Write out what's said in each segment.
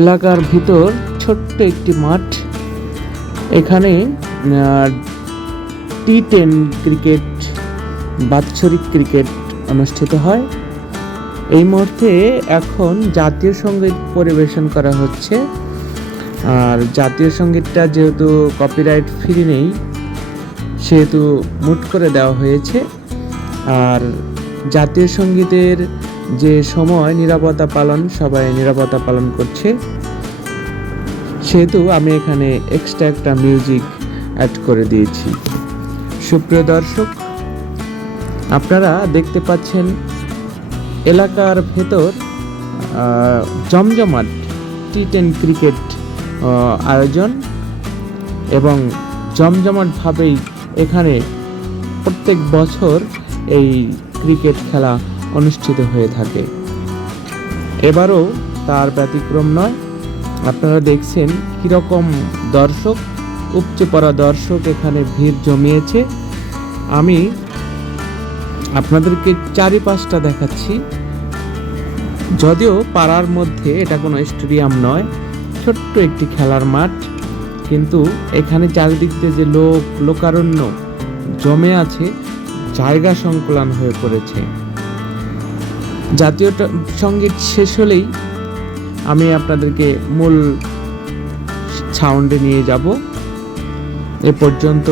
এলাকার ভিতর ছোট্ট একটি মাঠ। এখানে T10 ক্রিকেট, বাৎসরিক ক্রিকেট অনুষ্ঠিত হয়। এই মুহূর্তে এখন জাতীয় সঙ্গীত পরিবেশন করা হচ্ছে। আর জাতীয় সঙ্গীতটা যেহেতু কপিরাইট ফ্রি নেই, সেহেতু মুট করে দেওয়া হয়েছে। আর জাতীয় সঙ্গীতের যে সময় নিরাপত্তা পালন, সবাই নিরাপত্তা পালন করছে, সেহেতু আমি এখানে এক্সট্রা একটা মিউজিক অ্যাড করে দিয়েছি। সুপ্রিয় দর্শক, আপনারা দেখতে পাচ্ছেন এলাকার ভেতর জমজমাট T10 ক্রিকেট আয়োজন, এবং জমজমাটভাবেই এখানে প্রত্যেক বছর এই ক্রিকেট খেলা অনুষ্ঠিত হয়ে থাকে। এবারও তার ব্যতিক্রম নয়। আপনারা দেখছেন কীরকম দর্শক, উপচে পড়া দর্শক এখানে ভিড় জমিয়েছে। আমি আপনাদেরকে চারিপাশটা দেখাচ্ছি। যদিও পাড়ার মধ্যে এটা কোনো স্টেডিয়াম নয়, ছোট্ট একটি খেলার মাঠ, কিন্তু এখানে চারিদিক দিয়ে যে লোকারণ্য জমে আছে, জায়গা সংকুলান হয়ে পড়েছে। জাতীয় সঙ্গীত শেষ হলেই আমি আপনাদেরকে মূল সাউন্ডে নিয়ে যাব। এ পর্যন্ত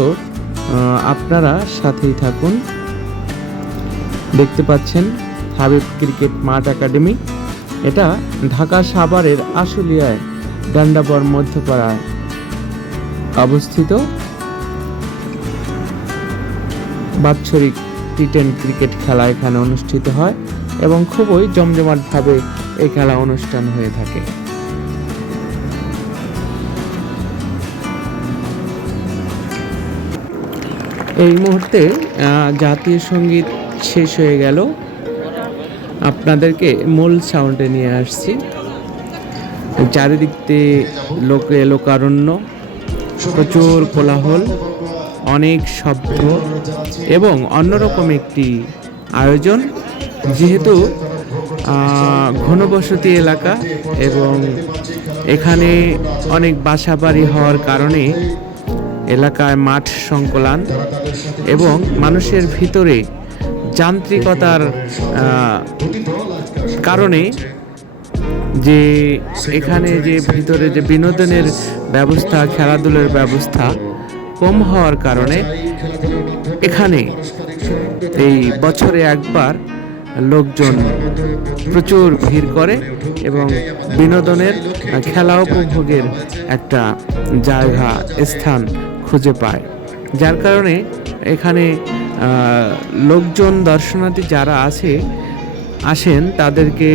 আপনারা সাথেই থাকুন। দেখতে পাচ্ছেন হাবিব ক্রিকেট মাঠ একাডেমি। এটা ঢাকা সাভারের আশুলিয়ায় ডান্ডাবর মধ্যপাড়ায় অবস্থিত। বাৎসরিক T10 ক্রিকেট খেলা এখানে অনুষ্ঠিত হয় এবং খুবই জমজমাটভাবে এই খেলা অনুষ্ঠান হয়ে থাকে। এই মুহূর্তে জাতীয় সঙ্গীত শেষ হয়ে গেল। আপনাদেরকে মূল সাউন্ডে নিয়ে আসছি। চারিদিক দিয়ে লোকারণ্য, প্রচুর কোলাহল, অনেক শব্দ এবং অন্যরকম একটি আয়োজন। যেহেতু ঘনবসতি এলাকা এবং এখানে অনেক বাসাবাড়ি হওয়ার কারণে এলাকায় মাঠ সংকুলান এবং মানুষের ভিতরে যান্ত্রিকতার কারণে যে এখানে যে ভিতরে যে বিনোদনের ব্যবস্থা, খেলাধুলার ব্যবস্থা কম হওয়ার কারণে এখানে এই বছরে একবার লোকজন প্রচুর ভিড় করে এবং বিনোদনের, খেলা উপভোগের একটা জায়গা, স্থান খুঁজে পায়। যার কারণে এখানে লোকজন, দর্শনার্থী যারা আসেন তাদেরকে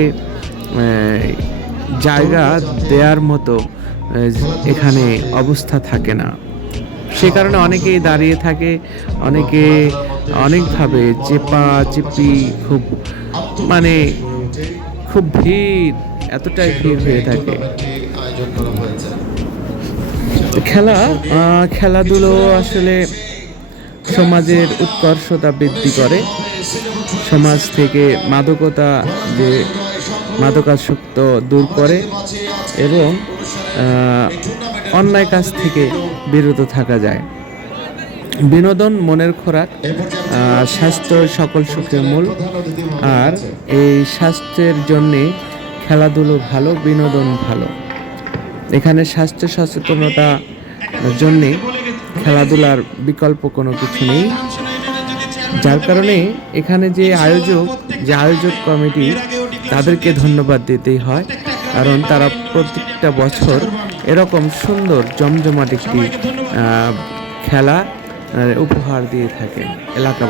জায়গা দেওয়ার মতো এখানে অবস্থা থাকে না। সে কারণে অনেকেই দাঁড়িয়ে থাকে, অনেকে অনেকভাবে চেপি খুব ভিড়, এতটাই ভিড় হয়ে থাকে। খেলাধুলো আসলে সমাজের উৎকর্ষতা বৃদ্ধি করে, সমাজ থেকে মাদকাসক্ত দূর করে এবং অন্যায় কাজ থেকে বিরত থাকা যায়। বিনোদন মনের খোরাক, স্বাস্থ্য সকল সুখের মূল। আর এই স্বাস্থ্যের জন্যে খেলাধুলো ভালো, বিনোদন ভালো। এখানে স্বাস্থ্য সচেতনতার জন্যে খেলাধুলার বিকল্প কোনো কিছু নেই। যার কারণে এখানে যে আয়োজক কমিটি, তাদেরকে ধন্যবাদ দিতেই হয়, কারণ তারা প্রত্যেকটা বছর এরকম সুন্দর জমজমাট একটি খেলা উপহার দিয়ে থাকেন এলাকা।